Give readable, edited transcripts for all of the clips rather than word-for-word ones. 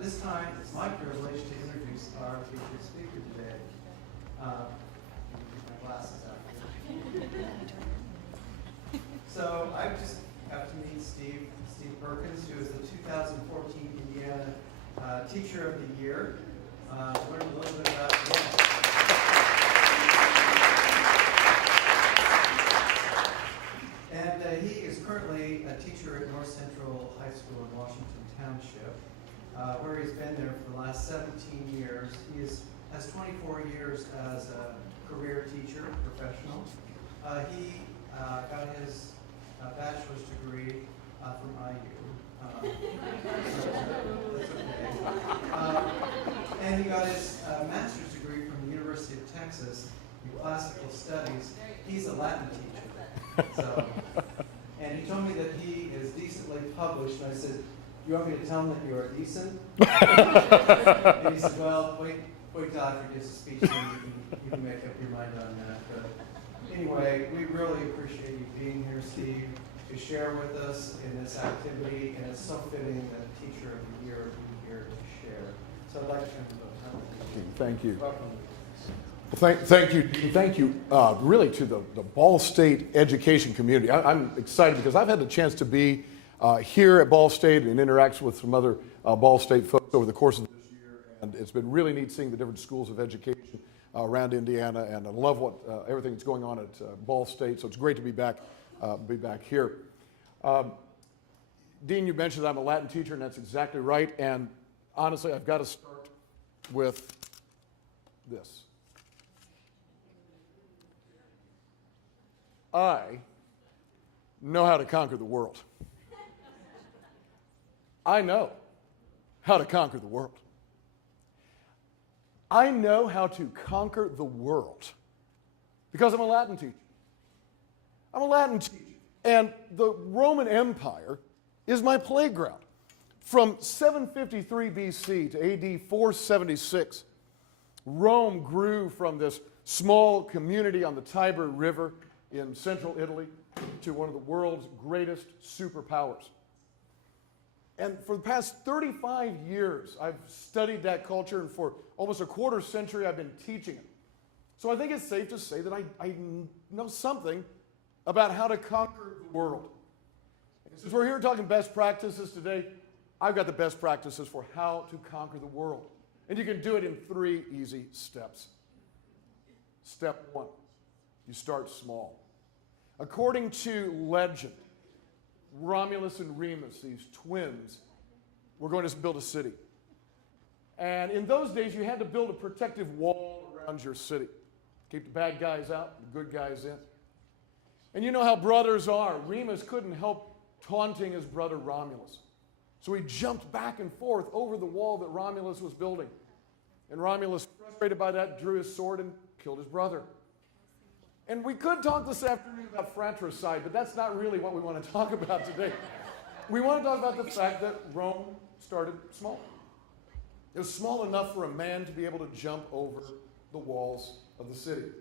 This time, it's my privilege to introduce our featured speaker today. Get my glasses out here. So I just got to meet Steve Perkins, who is the 2014 Indiana Teacher of the Year. Learned a little bit about him. And he is currently a teacher at North Central High School in Washington Township, where he's been there for the last 17 years. He has 24 years as a career teacher, professional. He got his bachelor's degree from IU. That's okay. And he got his master's degree from the University of Texas in classical studies. He's a Latin teacher. So, and he told me that he is decently published, and I said, "You want me to tell him that you are decent?" And he said, "Well, wait till after he gives a speech, and you can make up your mind on that." But anyway, we really appreciate you being here, Steve, to share with us in this activity, and it's so fitting that a Teacher of the Year would be here to share. So I'd like to turn it over to you. Thank you. Welcome. Well, thank you, really to the Ball State education community. I'm excited because I've had the chance to be here at Ball State and interact with some other Ball State folks over the course of this year, and it's been really neat seeing the different schools of education around Indiana, and I love everything that's going on at Ball State. So it's great to be back here. Dean, you mentioned that I'm a Latin teacher, and that's exactly right. And honestly, I've got to start with this. I know how to conquer the world. I know how to conquer the world. I know how to conquer the world because I'm a Latin teacher. I'm a Latin teacher. And the Roman Empire is my playground. From 753 BC to AD 476, Rome grew from this small community on the Tiber River in central Italy to one of the world's greatest superpowers. And for the past 35 years, I've studied that culture, and for almost a quarter century, I've been teaching it. So I think it's safe to say that I know something about how to conquer the world. And since we're here talking best practices today, I've got the best practices for how to conquer the world. And you can do it in 3 easy steps. Step 1, you start small. According to legend, Romulus and Remus, these twins, were going to build a city. And in those days, you had to build a protective wall around your city. Keep the bad guys out, the good guys in. And you know how brothers are. Remus couldn't help taunting his brother Romulus. So he jumped back and forth over the wall that Romulus was building. And Romulus, frustrated by that, drew his sword and killed his brother. And we could talk this afternoon about fratricide, but that's not really what we want to talk about today. We want to talk about the fact that Rome started small. It was small enough for a man to be able to jump over the walls of the city.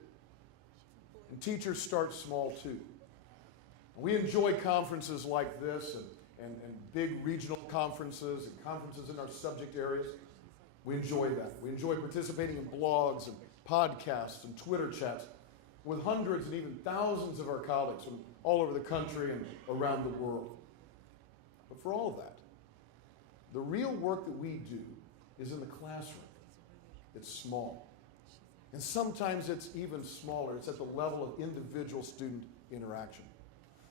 And teachers start small too. We enjoy conferences like this and big regional conferences and conferences in our subject areas. We enjoy that. We enjoy participating in blogs and podcasts and Twitter chats with hundreds and even thousands of our colleagues from all over the country and around the world. But for all of that, the real work that we do is in the classroom. It's small. And sometimes it's even smaller. It's at the level of individual student interaction.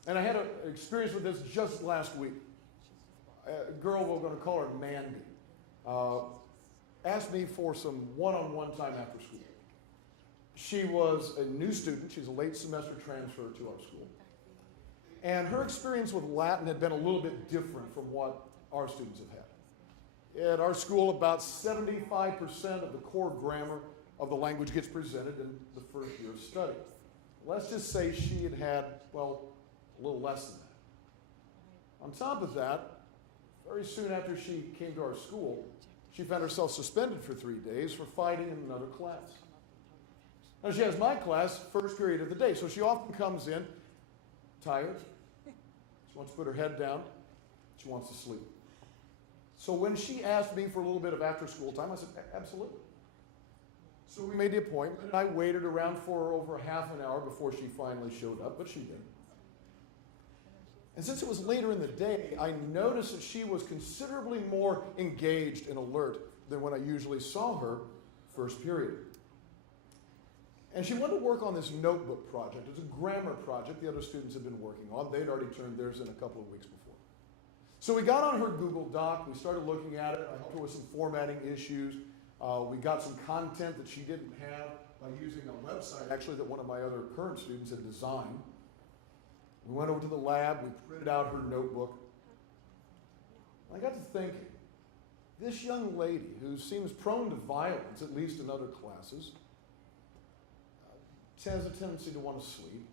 And I had an experience with this just last week. A girl, we're going to call her Mandy, asked me for some one-on-one time after school. She was a new student. She's a late semester transfer to our school. And her experience with Latin had been a little bit different from what our students have had. At our school, about 75% of the core grammar of the language gets presented in the first year of study. Let's just say she had, well, a little less than that. On top of that, very soon after she came to our school, she found herself suspended for 3 days for fighting in another class. Now she has my class first period of the day, so she often comes in tired. She wants to put her head down. She wants to sleep. So when she asked me for a little bit of after-school time, I said, absolutely. So we made the appointment, and I waited around for over half an hour before she finally showed up, but she did. And since it was later in the day, I noticed that she was considerably more engaged and alert than when I usually saw her first period. And she wanted to work on this notebook project. It's a grammar project the other students had been working on. They'd already turned theirs in a couple of weeks before. So we got on her Google Doc. We started looking at it. I helped her with some formatting issues. We got some content that she didn't have by using a website, actually, that one of my other current students had designed. We went over to the lab. We printed out her notebook. I got to thinking, this young lady who seems prone to violence, at least in other classes, has a tendency to want to sleep.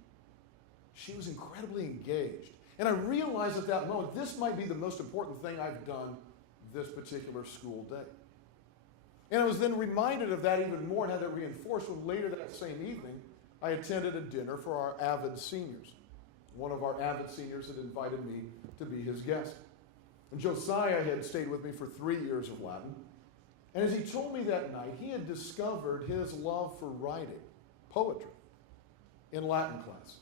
She was incredibly engaged. And I realized at that moment, this might be the most important thing I've done this particular school day. And I was then reminded of that even more and had that reinforced when later that same evening, I attended a dinner for our avid seniors. One of our avid seniors had invited me to be his guest. And Josiah had stayed with me for 3 years of Latin. And as he told me that night, he had discovered his love for writing, poetry, in Latin class.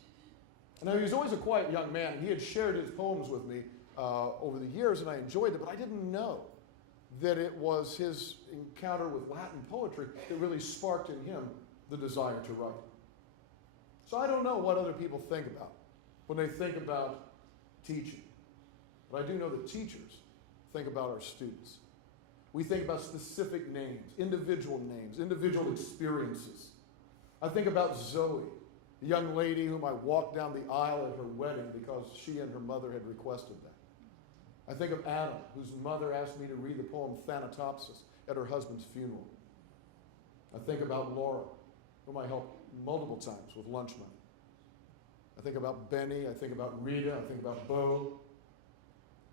Now, he was always a quiet young man, and he had shared his poems with me over the years, and I enjoyed it, but I didn't know that it was his encounter with Latin poetry that really sparked in him the desire to write. So I don't know what other people think about when they think about teaching, but I do know that teachers think about our students. We think about specific names, individual experiences. I think about Zoe, the young lady whom I walked down the aisle at her wedding because she and her mother had requested that. I think of Adam, whose mother asked me to read the poem Thanatopsis at her husband's funeral. I think about Laura, whom I helped multiple times with lunch money. I think about Benny, I think about Rita, I think about Bo,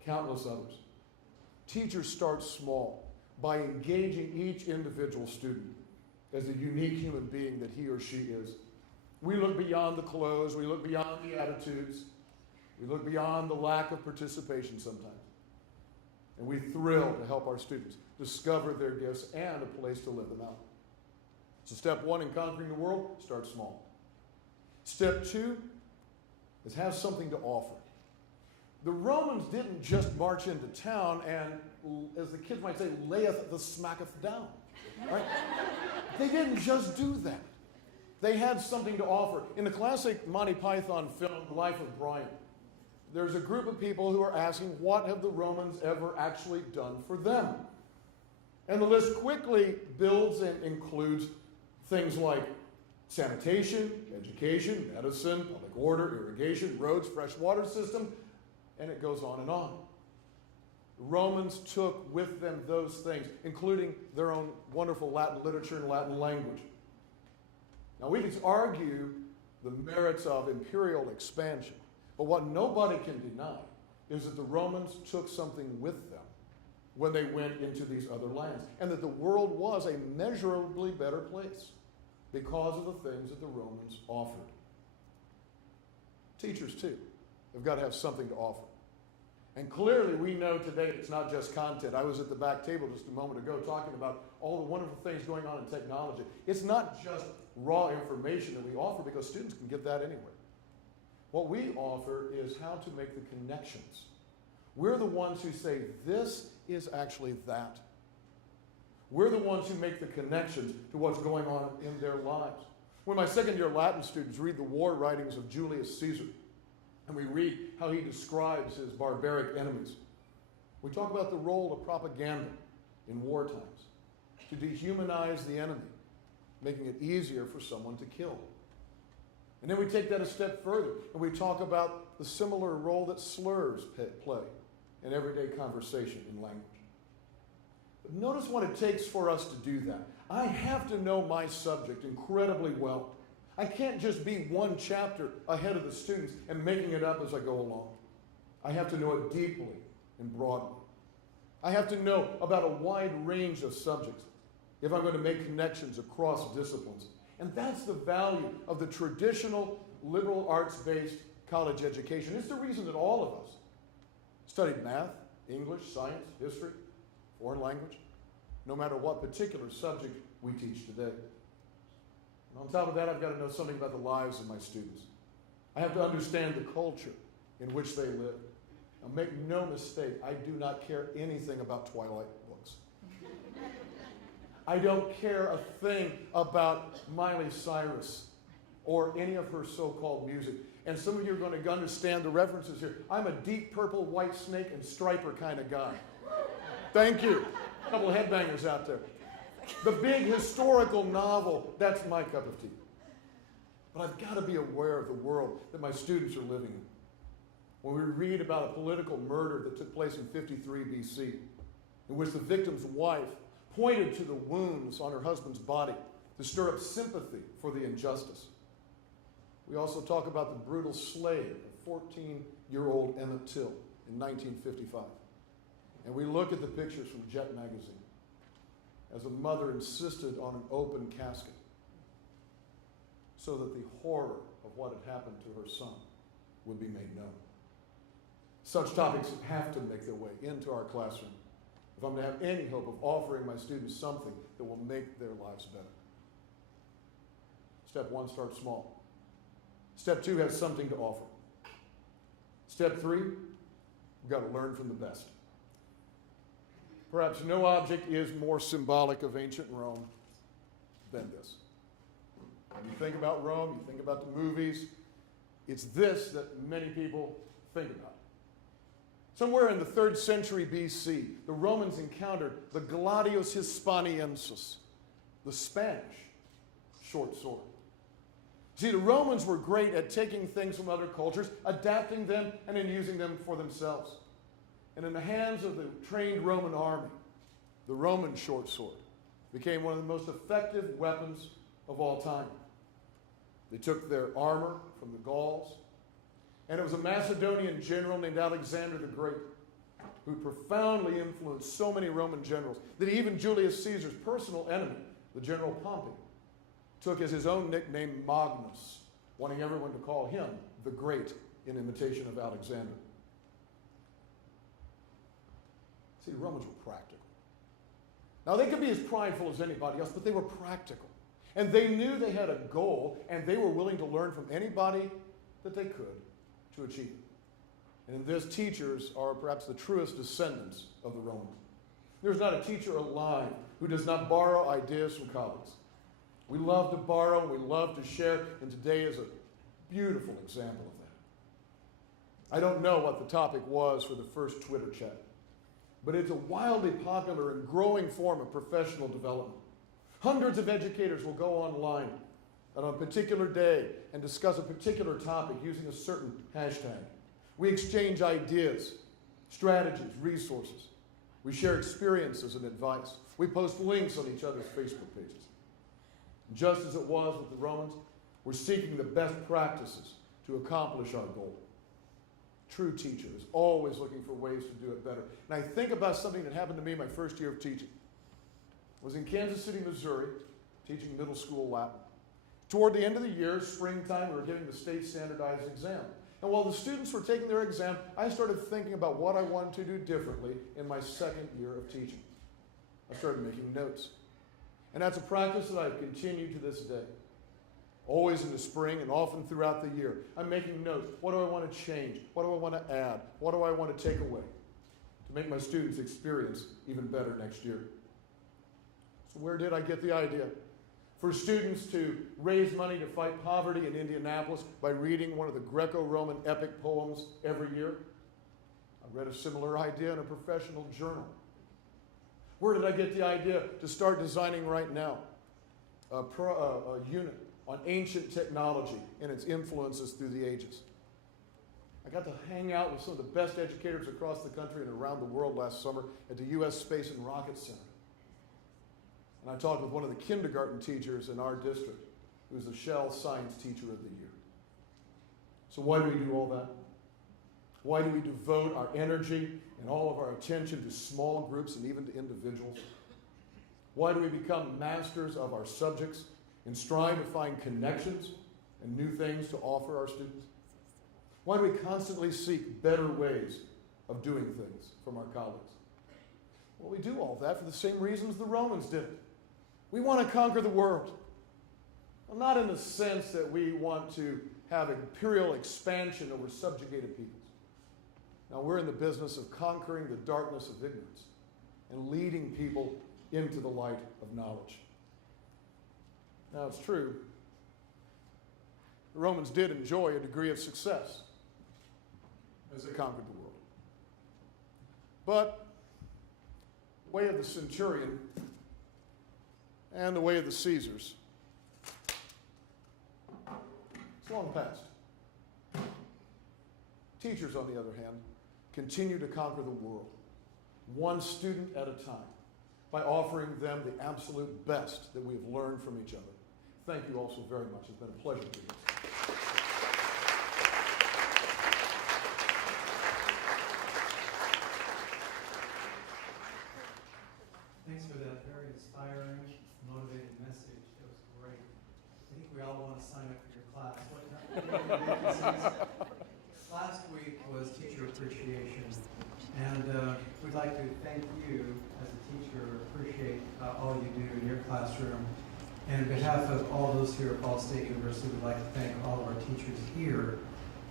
countless others. Teachers start small by engaging each individual student as a unique human being that he or she is. We look beyond the clothes, we look beyond the attitudes, we look beyond the lack of participation sometimes. And we thrill to help our students discover their gifts and a place to live them out. So step one in conquering the world, start small. Step two is have something to offer. The Romans didn't just march into town and, as the kids might say, layeth the smacketh down. Right? They didn't just do that. They had something to offer. In the classic Monty Python film, The Life of Brian, there's a group of people who are asking, what have the Romans ever actually done for them? And the list quickly builds and includes things like sanitation, education, medicine, public order, irrigation, roads, fresh water system, and it goes on and on. The Romans took with them those things, including their own wonderful Latin literature and Latin language. Now, we can argue the merits of imperial expansion, but what nobody can deny is that the Romans took something with them when they went into these other lands, and that the world was a measurably better place because of the things that the Romans offered. Teachers, too, have got to have something to offer. And clearly, we know today it's not just content. I was at the back table just a moment ago talking about all the wonderful things going on in technology. It's not just raw information that we offer, because students can get that anywhere. What we offer is how to make the connections. We're the ones who say, this is actually that. We're the ones who make the connections to what's going on in their lives. When my second-year Latin students read the war writings of Julius Caesar, and we read how he describes his barbaric enemies, we talk about the role of propaganda in war times to dehumanize the enemy, making it easier for someone to kill. And then we take that a step further, and we talk about the similar role that slurs play in everyday conversation in language. But notice what it takes for us to do that. I have to know my subject incredibly well. I can't just be one chapter ahead of the students and making it up as I go along. I have to know it deeply and broadly. I have to know about a wide range of subjects if I'm going to make connections across disciplines. And that's the value of the traditional liberal arts-based college education. It's the reason that all of us studied math, English, science, history, foreign language, no matter what particular subject we teach today. And on top of that, I've got to know something about the lives of my students. I have to understand the culture in which they live. Now, make no mistake, I do not care anything about Twilight books. I don't care a thing about Miley Cyrus or any of her so-called music. And some of you are going to understand the references here. I'm a deep purple, white snake, and striper kind of guy. Thank you. A couple of headbangers out there. The big historical novel, that's my cup of tea. But I've got to be aware of the world that my students are living in. When we read about a political murder that took place in 53 BC, in which the victim's wife pointed to the wounds on her husband's body to stir up sympathy for the injustice. We also talk about the brutal slaying of 14-year-old Emmett Till in 1955. And we look at the pictures from Jet magazine as a mother insisted on an open casket so that the horror of what had happened to her son would be made known. Such topics have to make their way into our classroom if I'm to have any hope of offering my students something that will make their lives better. Step 1, start small. Step 2 has something to offer. Step 3, we've got to learn from the best. Perhaps no object is more symbolic of ancient Rome than this. When you think about Rome, you think about the movies, it's this that many people think about. Somewhere in the 3rd century BC, the Romans encountered the gladius hispaniensis, the Spanish short sword. See, the Romans were great at taking things from other cultures, adapting them, and then using them for themselves. And in the hands of the trained Roman army, the Roman short sword became one of the most effective weapons of all time. They took their armor from the Gauls, and it was a Macedonian general named Alexander the Great who profoundly influenced so many Roman generals that even Julius Caesar's personal enemy, the General Pompey, took as his own nickname Magnus, wanting everyone to call him the Great in imitation of Alexander. See, the Romans were practical. Now, they could be as prideful as anybody else, but they were practical. And they knew they had a goal, and they were willing to learn from anybody that they could to achieve it. And in this, teachers are perhaps the truest descendants of the Romans. There's not a teacher alive who does not borrow ideas from colleagues. We love to borrow, we love to share, and today is a beautiful example of that. I don't know what the topic was for the first Twitter chat, but it's a wildly popular and growing form of professional development. Hundreds of educators will go online on a particular day and discuss a particular topic using a certain hashtag. We exchange ideas, strategies, resources. We share experiences and advice. We post links on each other's Facebook pages. Just as it was with the Romans, we're seeking the best practices to accomplish our goal. True teacher is always looking for ways to do it better. And I think about something that happened to me my first year of teaching. I was in Kansas City, Missouri, teaching middle school Latin. Toward the end of the year, springtime, we were giving the state standardized exam. And while the students were taking their exam, I started thinking about what I wanted to do differently in my second year of teaching. I started making notes. And that's a practice that I've continued to this day. Always in the spring and often throughout the year. I'm making notes. What do I want to change? What do I want to add? What do I want to take away to make my students' experience even better next year? So where did I get the idea? For students to raise money to fight poverty in Indianapolis by reading one of the Greco-Roman epic poems every year. I read a similar idea in a professional journal. Where did I get the idea to start designing right now a unit on ancient technology and its influences through the ages? I got to hang out with some of the best educators across the country and around the world last summer at the U.S. Space and Rocket Center. And I talked with one of the kindergarten teachers in our district, who's the Shell Science Teacher of the Year. So why do we do all that? Why do we devote our energy and all of our attention to small groups and even to individuals? Why do we become masters of our subjects and strive to find connections and new things to offer our students? Why do we constantly seek better ways of doing things from our colleagues? Well, we do all that for the same reasons the Romans did it. We want to conquer the world. Well, not in the sense that we want to have imperial expansion over subjugated peoples. Now, we're in the business of conquering the darkness of ignorance and leading people into the light of knowledge. Now, it's true, the Romans did enjoy a degree of success as they conquered the world. But the way of the centurion and the way of the Caesars, it's long past. Teachers, on the other hand, continue to conquer the world, one student at a time, by offering them the absolute best that we have learned from each other. Thank you all so very much. It's been a pleasure to you. Thanks for that very inspiring, motivated message. That was great. I think we all want to sign up for your class. Last week was Teacher Appreciation, and we'd like to thank you as a teacher, appreciate all you do in your classroom. And on behalf of all those here at Ball State University, we'd like to thank all of our teachers here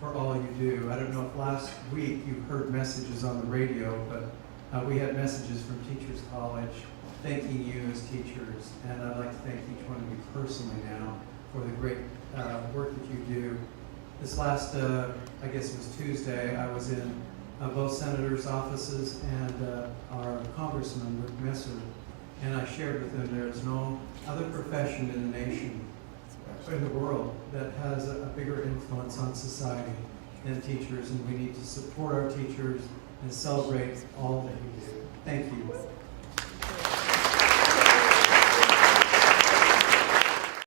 for all you do. I don't know if last week you heard messages on the radio, but we had messages from Teachers College thanking you as teachers, and I'd like to thank each one of you personally now for the great work that you do. This last, I guess it was Tuesday, I was in both senators' offices and our Congressman, Rick Messer, and I shared with them there is no other profession in the nation, in the world, that has a bigger influence on society than teachers, and we need to support our teachers and celebrate all that you do. Thank you.